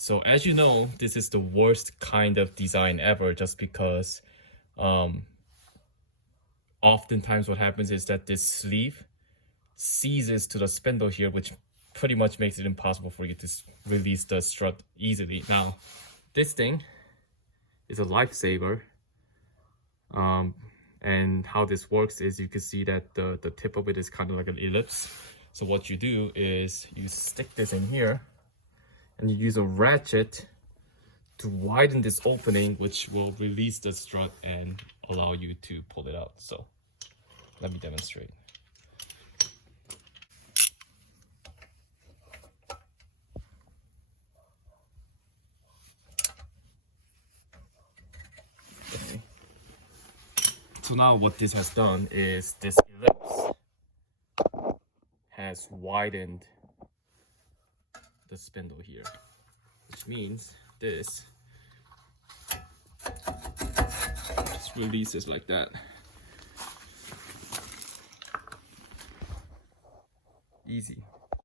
So as you know, this is the worst kind of design ever, just because oftentimes what happens is that this sleeve seizes to the spindle here, which pretty much makes it impossible for you to release the strut easily. Now, this thing is a lifesaver. And how this works is you can see that the tip of it is kind of like an ellipse. So what you do is you stick this in here and you use a ratchet to widen this opening, which will release the strut and allow you to pull it out. So let me demonstrate. Okay. So now what this has done is this ellipse has widened the spindle here, which means this just releases like that. Easy.